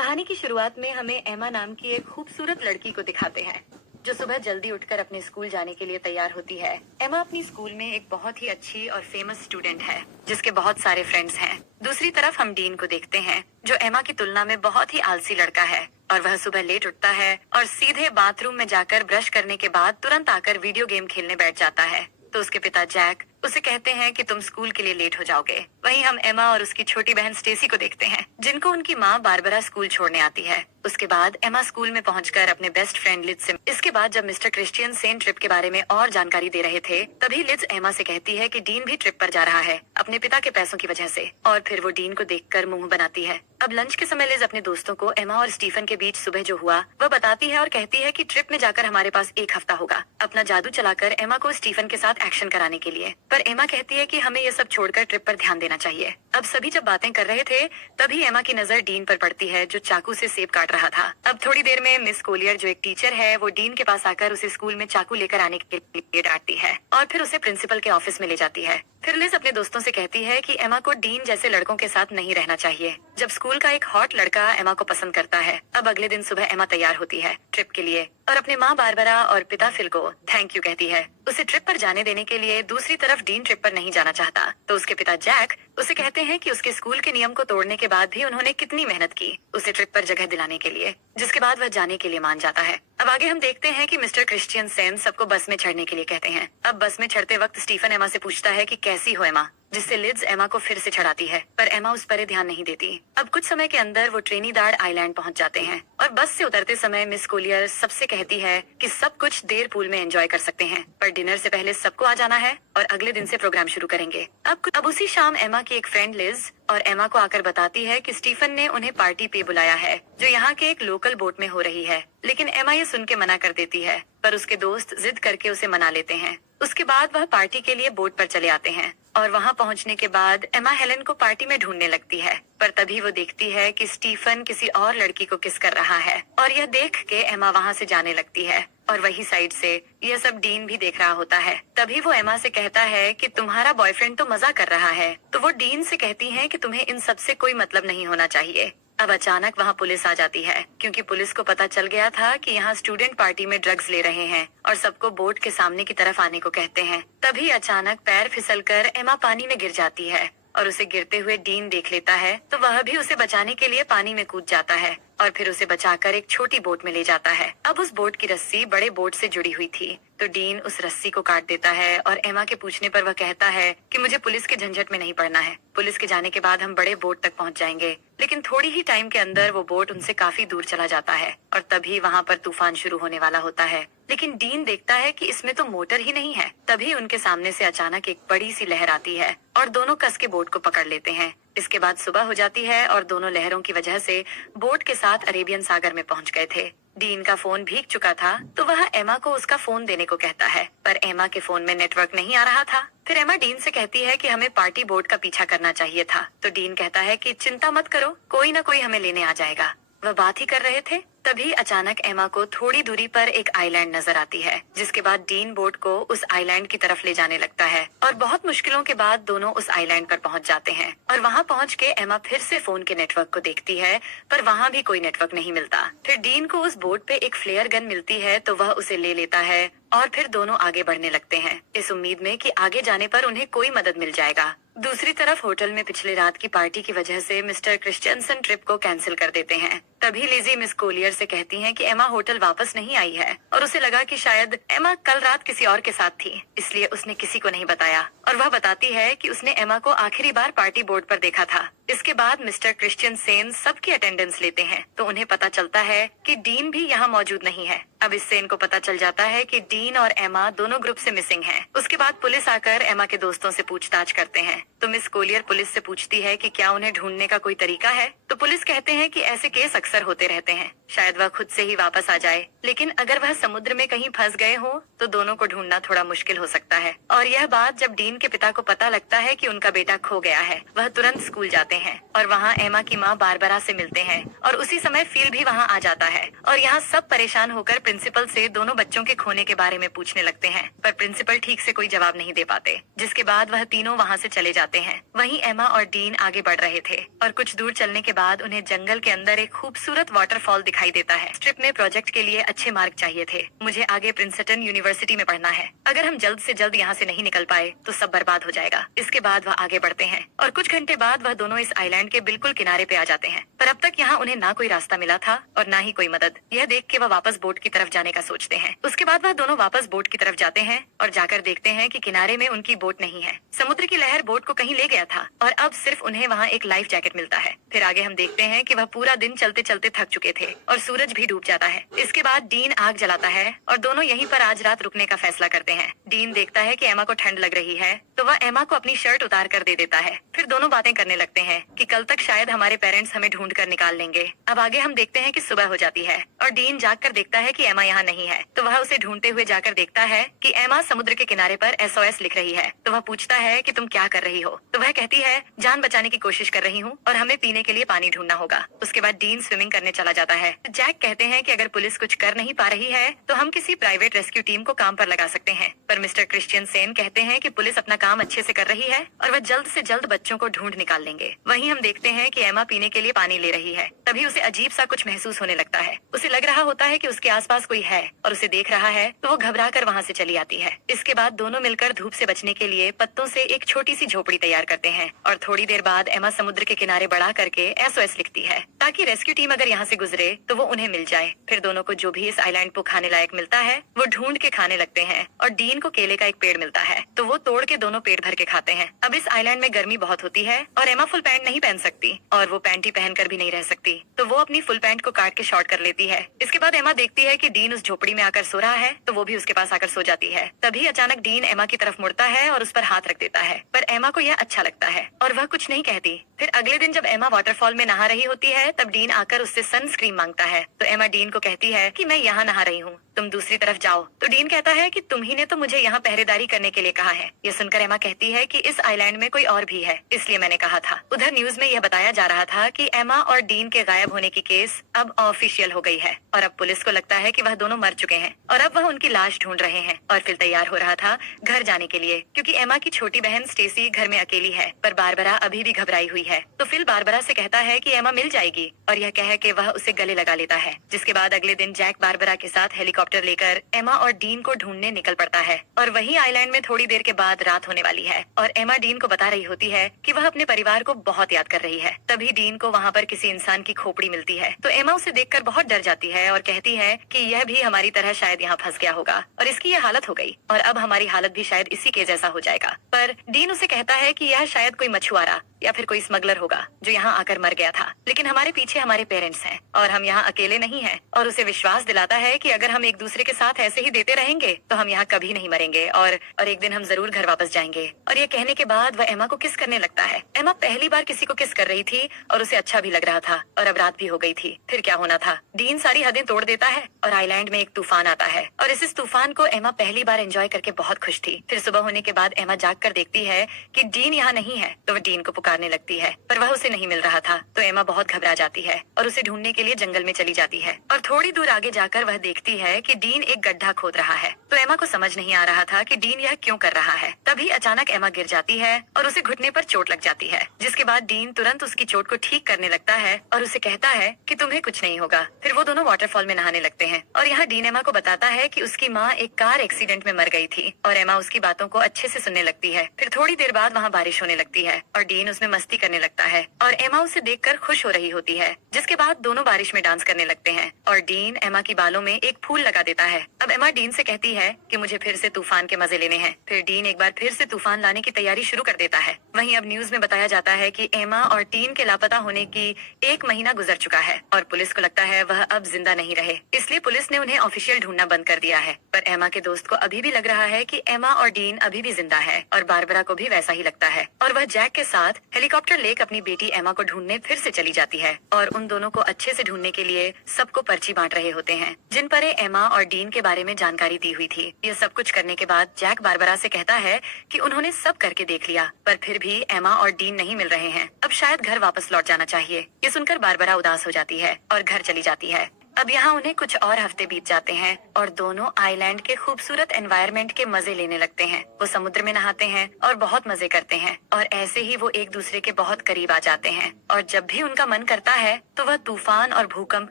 कहानी की शुरुआत में हमें एमा नाम की एक खूबसूरत लड़की को दिखाते हैं जो सुबह जल्दी उठकर अपने स्कूल जाने के लिए तैयार होती है। एमा अपनी स्कूल में एक बहुत ही अच्छी और फेमस स्टूडेंट है जिसके बहुत सारे फ्रेंड्स हैं। दूसरी तरफ हम डीन को देखते हैं जो एमा की तुलना में बहुत ही आलसी लड़का है और वह सुबह लेट उठता है और सीधे बाथरूम में जाकर ब्रश करने के बाद तुरंत आकर वीडियो गेम खेलने बैठ जाता है। तो उसके पिता जैक उसे कहते हैं कि तुम स्कूल के लिए लेट हो जाओगे। वहीं हम एमा और उसकी छोटी बहन स्टेसी को देखते हैं जिनको उनकी माँ बारबरा स्कूल छोड़ने आती है। उसके बाद एमा स्कूल में पहुंचकर अपने बेस्ट फ्रेंड लिज से इसके बाद जब मिस्टर क्रिश्चियन सेन ट्रिप के बारे में और जानकारी दे रहे थे तभी लिज एमा से कहती है कि डीन भी ट्रिप पर जा रहा है अपने पिता के पैसों की वजह से, और फिर वो डीन को देखकर मुंह बनाती है। अब लंच के समय लिज अपने दोस्तों को एमा और स्टीफन के बीच सुबह जो हुआ वह बताती है और कहती है कि ट्रिप में जाकर हमारे पास एक हफ्ता होगा अपना जादू चलाकर एमा को स्टीफन के साथ एक्शन कराने के लिए। पर एमा कहती है कि हमें ये सब छोड़कर ट्रिप पर ध्यान देना चाहिए। अब सभी जब बातें कर रहे थे तभी एमा की नजर डीन पर पड़ती है जो चाकू से सेब काट रहा था। अब थोड़ी देर में मिस कोलियर जो एक टीचर है वो डीन के पास आकर उसे स्कूल में चाकू लेकर आने के लिए डांटती है और फिर उसे प्रिंसिपल के ऑफिस में ले जाती है। फिर लिज अपने दोस्तों से कहती है कि एमा को डीन जैसे लड़कों के साथ नहीं रहना चाहिए जब स्कूल का एक हॉट लड़का एमा को पसंद करता है। अब अगले दिन सुबह एमा तैयार होती है ट्रिप के लिए और अपने माँ बारबरा और पिता फिल को थैंक यू कहती है उसे ट्रिप पर जाने देने के लिए। दूसरी तरफ डीन ट्रिप पर नहीं जाना चाहता तो उसके पिता जैक उसे कहते हैं कि उसके स्कूल के नियम को तोड़ने के बाद भी उन्होंने कितनी मेहनत की उसे ट्रिप पर जगह दिलाने के लिए, जिसके बाद वह जाने के लिए मान जाता है। अब आगे हम देखते हैं कि मिस्टर क्रिश्चियन सेन सबको बस में चढ़ने के लिए कहते हैं। अब बस में चढ़ते वक्त स्टीफन एमा से पूछता है कि कैसी हो एमा, जिससे लिज एमा को फिर से चढ़ाती है पर एमा उस पर ध्यान नहीं देती। अब कुछ समय के अंदर वो ट्रिनिडाड आइलैंड पहुंच जाते हैं और बस से उतरते समय मिस कोलियर सबसे कहती है कि सब कुछ देर पूल में एंजॉय कर सकते हैं पर डिनर से पहले सबको आ जाना है और अगले दिन से प्रोग्राम शुरू करेंगे। अब उसी शाम एमा की एक फ्रेंड लिज और एमा को आकर बताती है कि स्टीफन ने उन्हें पार्टी पे बुलाया है जो यहाँ के एक लोकल बोट में हो रही है, लेकिन एमा ये सुन के मना कर देती है पर उसके दोस्त जिद करके उसे मना लेते हैं। उसके बाद वह पार्टी के लिए बोट पर चले आते हैं और वहाँ पहुँचने के बाद एमा हेलेन को पार्टी में ढूंढने लगती है पर तभी वो देखती है कि स्टीफन किसी और लड़की को किस कर रहा है और यह देख के एमा वहाँ से जाने लगती है और वही साइड से यह सब डीन भी देख रहा होता है। तभी वो एमा से कहता है कि तुम्हारा बॉयफ्रेंड तो मजा कर रहा है, तो वो डीन से कहती है कि तुम्हें इन सब से कोई मतलब नहीं होना चाहिए। अब अचानक वहाँ पुलिस आ जाती है क्योंकि पुलिस को पता चल गया था कि यहाँ स्टूडेंट पार्टी में ड्रग्स ले रहे हैं और सबको बोट के सामने की तरफ आने को कहते हैं। तभी अचानक पैर फिसलकर एमा पानी में गिर जाती है और उसे गिरते हुए डीन देख लेता है तो वह भी उसे बचाने के लिए पानी में कूद जाता है और फिर उसे बचाकर एक छोटी बोट में ले जाता है। अब उस बोट की रस्सी बड़े बोट से जुड़ी हुई थी तो डीन उस रस्सी को काट देता है और एमा के पूछने पर वह कहता है कि मुझे पुलिस के झंझट में नहीं पड़ना है, पुलिस के जाने के बाद हम बड़े बोट तक पहुंच जाएंगे। लेकिन थोड़ी ही टाइम के अंदर वो बोट उनसे काफी दूर चला जाता है और तभी वहाँ पर तूफान शुरू होने वाला होता है, लेकिन डीन देखता है कि इसमें तो मोटर ही नहीं है। तभी उनके सामने से अचानक एक बड़ी सी लहर आती है और दोनों कस के बोट को पकड़ लेते हैं। इसके बाद सुबह हो जाती है और दोनों लहरों की वजह से बोट के साथ अरेबियन सागर में पहुंच गए थे। डीन का फोन भीग चुका था तो वह एमा को उसका फोन देने को कहता है पर एमा के फोन में नेटवर्क नहीं आ रहा था। फिर एमा डीन से कहती है कि हमें पार्टी बोट का पीछा करना चाहिए था तो डीन कहता है कि चिंता मत करो, कोई ना कोई हमें लेने आ जाएगा। वह बात ही कर रहे थे तभी अचानक एमा को थोड़ी दूरी पर एक आइलैंड नजर आती है, जिसके बाद डीन बोट को उस आइलैंड की तरफ ले जाने लगता है और बहुत मुश्किलों के बाद दोनों उस आइलैंड पर पहुंच जाते हैं और वहां पहुंच के एमा फिर से फोन के नेटवर्क को देखती है पर वहां भी कोई नेटवर्क नहीं मिलता। फिर डीन को उस बोट पे एक फ्लेयर गन मिलती है तो वह उसे ले लेता है और फिर दोनों आगे बढ़ने लगते हैं इस उम्मीद में कि आगे जाने पर उन्हें कोई मदद मिल जाएगा। दूसरी तरफ होटल में पिछले रात की पार्टी की वजह से मिस्टर क्रिश्चियनसन ट्रिप को कैंसिल कर देते हैं। तभी लिजी मिस कोलियर से कहती हैं कि एमा होटल वापस नहीं आई है और उसे लगा कि शायद एमा कल रात किसी और के साथ थी, इसलिए उसने किसी को नहीं बताया और वह बताती है कि उसने एमा को आखिरी बार पार्टी बोर्ड पर देखा था। इसके बाद मिस्टर क्रिश्चियन सेन सबकी अटेंडेंस लेते हैं तो उन्हें पता चलता है कि डीन भी यहाँ मौजूद नहीं है। अब इससे इनको पता चल जाता है कि डीन और एमा दोनों ग्रुप से मिसिंग हैं। उसके बाद पुलिस आकर एमा के दोस्तों से पूछताछ करते हैं तो मिस कोलियर पुलिस से पूछती है कि क्या उन्हें ढूंढने का कोई तरीका है, तो पुलिस कहते हैं कि ऐसे केस अक्सर होते रहते हैं शायद वह खुद से ही वापस आ जाए। लेकिन अगर वह समुद्र में कहीं फंस गए हो तो दोनों को ढूंढना थोड़ा मुश्किल हो सकता है। और यह बात जब डीन के पिता को पता लगता है कि उनका बेटा खो गया है, वह तुरंत स्कूल जाते हैं और वहाँ एमा की माँ बारबरा से मिलते हैं और उसी समय फील भी वहाँ आ जाता है। और यहाँ सब परेशान होकर प्रिंसिपल से दोनों बच्चों के खोने के बारे में पूछने लगते हैं, पर प्रिंसिपल ठीक से कोई जवाब नहीं दे पाते, जिसके बाद वह तीनों वहाँ से चले जाते हैं। वहीं एमा और डीन आगे बढ़ रहे थे और कुछ दूर चलने के बाद उन्हें जंगल के अंदर एक खूबसूरत वाटरफॉल दिखाई देता है। स्ट्रिप में प्रोजेक्ट के लिए अच्छे मार्क चाहिए थे। मुझे आगे प्रिंसटन यूनिवर्सिटी में पढ़ना है। अगर हम जल्द से जल्द यहाँ से नहीं निकल पाए तो सब बर्बाद हो जाएगा। इसके बाद वह आगे बढ़ते हैं और कुछ घंटे बाद वह दोनों इस आइलैंड के बिल्कुल किनारे पे आ जाते हैं। पर अब तक यहाँ उन्हें ना कोई रास्ता मिला था और ना ही कोई मदद। यह देख के वह वापस बोट की तरफ जाने का सोचते हैं। उसके बाद वह दोनों वापस बोट की तरफ जाते हैं और जाकर देखते हैं कि किनारे में उनकी बोट नहीं है। समुद्र की लहर बोट को कहीं ले गया था और अब सिर्फ उन्हें वहाँ एक लाइफ जैकेट मिलता है। फिर आगे हम देखते हैं कि वह पूरा दिन चलते चलते थक चुके थे और सूरज भी डूब जाता है। इसके बाद डीन आग जलाता है और दोनों यहीं पर आज रात रुकने का फैसला करते हैं। डीन देखता है कि एमा को ठंड लग रही है तो वह एमा को अपनी शर्ट उतार कर दे देता है। फिर दोनों बातें करने लगते हैं कि कल तक शायद हमारे पेरेंट्स हमें ढूंढ कर निकाल लेंगे। अब आगे हम देखते हैं कि सुबह हो जाती है और डीन जाग कर देखता है कि एमा यहाँ नहीं है, तो वह उसे ढूंढते हुए जाकर देखता है कि एमा समुद्र के किनारे पर SOS लिख रही है। तो वह पूछता है कि तुम क्या कर रही हो? तो वह कहती है जान बचाने की कोशिश कर रही हूँ और हमें पीने के लिए पानी ढूंढना होगा। उसके बाद डीन स्विमिंग करने चला जाता है। जैक कहते हैं कि अगर पुलिस कुछ कर नहीं पा रही है तो हम किसी प्राइवेट रेस्क्यू टीम को काम पर लगा सकते हैं। पर मिस्टर क्रिश्चियन सेन कहते हैं कि पुलिस अपना काम अच्छे से कर रही है और वह जल्द से जल्द बच्चों को ढूंढ निकाल लेंगे। वहीं हम देखते हैं कि एमा पीने के लिए पानी ले रही है। तभी उसे अजीब सा कुछ महसूस होने लगता है। उसे लग रहा होता है कि उसके आसपास कोई है और उसे देख रहा है, तो वो घबरा कर वहाँ से चली आती है। इसके बाद दोनों मिलकर धूप से बचने के लिए पत्तों से एक छोटी सी झोपड़ी तैयार करते हैं और थोड़ी देर बाद एमा समुद्र के किनारे बढ़ा करके SOS लिखती है ताकि रेस्क्यू टीम अगर यहाँ से गुजरे तो वो उन्हें मिल जाए। फिर दोनों को जो भी इस आइलैंड को खाने लायक मिलता है वो ढूंढ के खाने लगते हैं और डीन को केले का एक पेड़ मिलता है तो वो तोड़ के दोनों पेट भर के खाते हैं। अब इस आइलैंड में गर्मी बहुत होती है और एमा फुल पैंट नहीं पहन सकती और वो पैंटी पहनकर भी नहीं रह सकती, तो वो अपनी फुल पैंट को काट के शॉर्ट कर लेती है। इसके बाद एमा देखती है कि डीन उस झोपड़ी में आकर सो रहा है तो वो भी उसके पास आकर सो जाती है। तभी अचानक डीन एमा की तरफ मुड़ता है और उस पर हाथ रख देता है, पर एमा को यह अच्छा लगता है और वह कुछ नहीं कहती। फिर अगले दिन जब एमा वाटरफॉल में नहा रही होती है तब डीन आकर उससे सनस्क्रीन मांगता है, तो एमा डीन को कहती है कि मैं यहाँ नहा रही हूँ, तुम दूसरी तरफ जाओ। तो डीन कहता है कि तुम ही ने तो मुझे यहाँ पहरेदारी करने के लिए कहा है। ये सुनकर एमा कहती है कि इस आइलैंड में कोई और भी है, इसलिए मैंने कहा था। उधर न्यूज में यह बताया जा रहा था कि एमा और डीन के गायब होने की केस अब ऑफिशियल हो गई है और अब पुलिस को लगता है कि वह दोनों मर चुके हैं और अब वह उनकी लाश ढूंढ रहे हैं। और फिर तैयार हो रहा था घर जाने के लिए, क्योंकि एमा की छोटी बहन स्टेसी घर में अकेली है, पर बारबरा अभी भी घबराई हुई है। तो फिल बारबरा से कहता है कि एमा मिल जाएगी और यह कह के वह उसे गले लगा लेता है। जिसके बाद अगले दिन जैक बारबरा के साथ हेलीकॉप्टर लेकर एमा और डीन को ढूंढने निकल पड़ता है और वही आइलैंड में थोड़ी देर के बाद रात होने वाली है और एमा डीन को बता रही होती है कि वह अपने परिवार को बहुत याद कर रही है। तभी डीन को वहाँ पर किसी इंसान की खोपड़ी मिलती है, तो एमा उसे देखकर बहुत डर जाती है और कहती है कि यह भी हमारी तरह शायद यहाँ फंस गया होगा और इसकी यह हालत हो गई और अब हमारी हालत भी शायद इसी के जैसा हो जाएगा। पर डीन उसे कहता है कि यह शायद कोई मछुआरा या फिर कोई स्मगलर होगा जो यहाँ आकर मर गया था, लेकिन हमारे पीछे हमारे पेरेंट्स हैं और हम यहाँ अकेले नहीं हैं। और उसे विश्वास दिलाता है कि अगर हम एक दूसरे के साथ ऐसे ही देते रहेंगे तो हम यहाँ कभी नहीं मरेंगे और एक दिन हम जरूर घर वापस जाएंगे। और ये कहने के बाद वह एमा को किस करने लगता है। एमा पहली बार किसी को किस कर रही थी और उसे अच्छा भी लग रहा था और अब रात भी हो गई थी। फिर क्या होना था, डीन सारी हदें तोड़ देता है और आइलैंड में एक तूफान आता है और इस तूफान को एमा पहली बार एंजॉय करके बहुत खुश थी। फिर सुबह होने के बाद एमा जाग कर देखती है कि डीन यहाँ नहीं है, तो वह डीन को पुकारने लगती है पर वह उसे नहीं मिल रहा था। तो एमा बहुत घबरा जाती है और उसे ढूंढने के लिए जंगल में चली जाती है और थोड़ी दूर आगे जाकर वह देखती है कि डीन एक गड्ढा खोद रहा है। तो एमा को समझ नहीं आ रहा था कि डीन यह क्यों कर रहा है। तभी अचानक एमा गिर जाती है और उसे घुटने पर चोट लग जाती है, जिसके बाद डीन तुरंत उसकी चोट को ठीक करने लगता है और उसे कहता है कि तुम्हें कुछ नहीं होगा। फिर वो दोनों वाटरफॉल में नहाने लगते हैं और यहाँ डीन एमा को बताता है कि उसकी माँ एक कार एक्सीडेंट में मर गई थी और एमा उसकी बातों को अच्छे से सुनने लगती है। फिर थोड़ी देर बाद वहाँ बारिश होने लगती है और डीन उसमें मस्ती करने लगता है और एमा उसे देखकर खुश हो रही होती है। जिसके बाद दोनों बारिश में डांस करने लगते हैं और डीन एमा की बालों में एक फूल लगा देता है। अब एमा डीन से कहती है कि मुझे फिर से तूफान के मजे लेने हैं। फिर डीन एक बार फिर से तूफान लाने की तैयारी शुरू कर देता है। वहीं अब न्यूज में बताया जाता है कि एमा और टीन के लापता होने की 1 महीना गुजर चुका है और पुलिस को लगता है वह अब जिंदा नहीं रहे, इसलिए पुलिस ने उन्हें ऑफिशियल ढूंढना बंद कर दिया है। पर एमा के दोस्त को अभी भी लग रहा है कि एमा और डीन अभी भी जिंदा है और बारबरा को भी वैसा ही लगता है और वह जैक के साथ हेलीकॉप्टर लेक अपनी बेटी एमा को ढूंढने फिर से चली जाती है और उन दोनों को अच्छे से ढूंढने के लिए सबको पर्ची बांट रहे होते हैं जिन पर एमा और डीन के बारे में जानकारी दी हुई थी। ये सब कुछ करने के बाद जैक बारबरा से कहता है कि उन्होंने सब करके देख लिया पर फिर भी एमा और डीन नहीं मिल रहे हैं। अब शायद घर वापस लौट जाना चाहिए। ये सुनकर बारबरा उदास हो जाती है और घर चली जाती है। अब यहाँ उन्हें कुछ और हफ्ते बीत जाते हैं और दोनों आइलैंड के खूबसूरत एनवायरनमेंट के मजे लेने लगते हैं। वो समुद्र में नहाते हैं और बहुत मजे करते हैं और ऐसे ही वो एक दूसरे के बहुत करीब आ जाते हैं और जब भी उनका मन करता है तो वह तूफान और भूकंप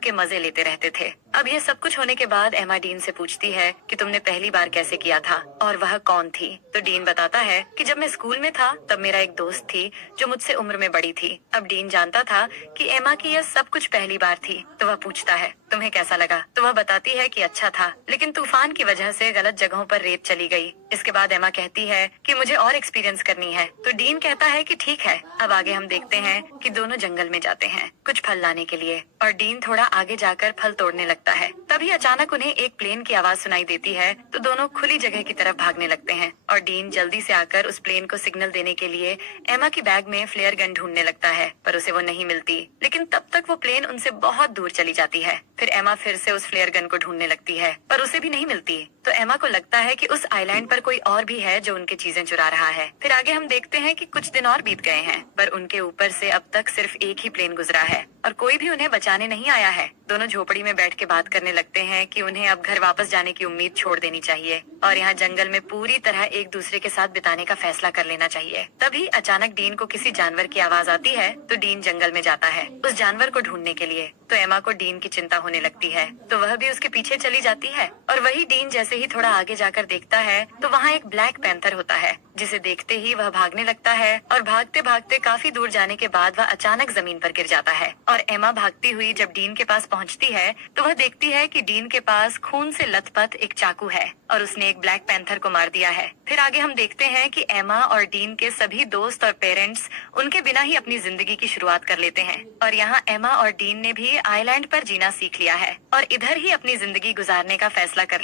के मजे लेते रहते थे। अब ये सब कुछ होने के बाद एमा डीन से पूछती है कि तुमने पहली बार कैसे किया था और वह कौन थी। तो डीन बताता है कि जब मैं स्कूल में था तब मेरा एक दोस्त थी जो मुझसे उम्र में बड़ी थी। अब डीन जानता था कि एमा की यह सब कुछ पहली बार थी तो वह पूछता है तुम्हें कैसा लगा। तो वह बताती है कि अच्छा था लेकिन तूफान की वजह से गलत जगहों पर रेत चली गई। इसके बाद एमा कहती है कि मुझे और एक्सपीरियंस करनी है। तो डीन कहता है कि ठीक है। अब आगे हम देखते हैं कि दोनों जंगल में जाते हैं कुछ फल लाने के लिए और डीन थोड़ा आगे जाकर फल तोड़ने लगता है। तभी अचानक उन्हें एक प्लेन की आवाज सुनाई देती है तो दोनों खुली जगह की तरफ भागने लगते हैं और डीन जल्दी से आकर उस प्लेन को सिग्नल देने के लिए एमा की बैग में फ्लेयर गन ढूंढने लगता है पर उसे वो नहीं मिलती। लेकिन तब तक वो प्लेन उनसे बहुत दूर चली जाती है। फिर एमा फिर से उस फ्लेयर गन को ढूंढने लगती है पर उसे भी नहीं मिलती। तो एमा को लगता है कि उस आइलैंड पर कोई और भी है जो उनकी चीजें चुरा रहा है। फिर आगे हम देखते हैं कि कुछ दिन और बीत गए हैं पर उनके ऊपर से अब तक सिर्फ एक ही प्लेन गुजरा है और कोई भी उन्हें बचाने नहीं आया है। दोनों झोपड़ी में बैठ के बात करने लगते हैं कि उन्हें अब घर वापस जाने की उम्मीद छोड़ देनी चाहिए और यहाँ जंगल में पूरी तरह एक दूसरे के साथ बिताने का फैसला कर लेना चाहिए। तभी अचानक डीन को किसी जानवर की आवाज आती है तो डीन जंगल में जाता है उस जानवर को ढूंढने के लिए। तो एमा को डीन की चिंता होने लगती है तो वह भी उसके पीछे चली जाती है और वही डीन जैसे ही थोड़ा आगे जाकर देखता है तो वहाँ एक ब्लैक पैंथर होता है जिसे देखते ही वह भागने लगता है और भागते भागते काफी दूर जाने के बाद वह अचानक जमीन पर गिर जाता है। और एमा भागती हुई जब डीन के पास पहुँचती है तो वह देखती है कि डीन के पास खून से लथपथ एक चाकू है और उसने एक ब्लैक पैंथर को मार दिया है। फिर आगे हम देखते हैं कि एमा और डीन के सभी दोस्त और पेरेंट्स उनके बिना ही अपनी जिंदगी की शुरुआत कर लेते हैं और यहाँ एमा और डीन ने भी आइलैंड पर जीना सीख लिया है और इधर ही अपनी जिंदगी गुजारने का फैसला कर लिया।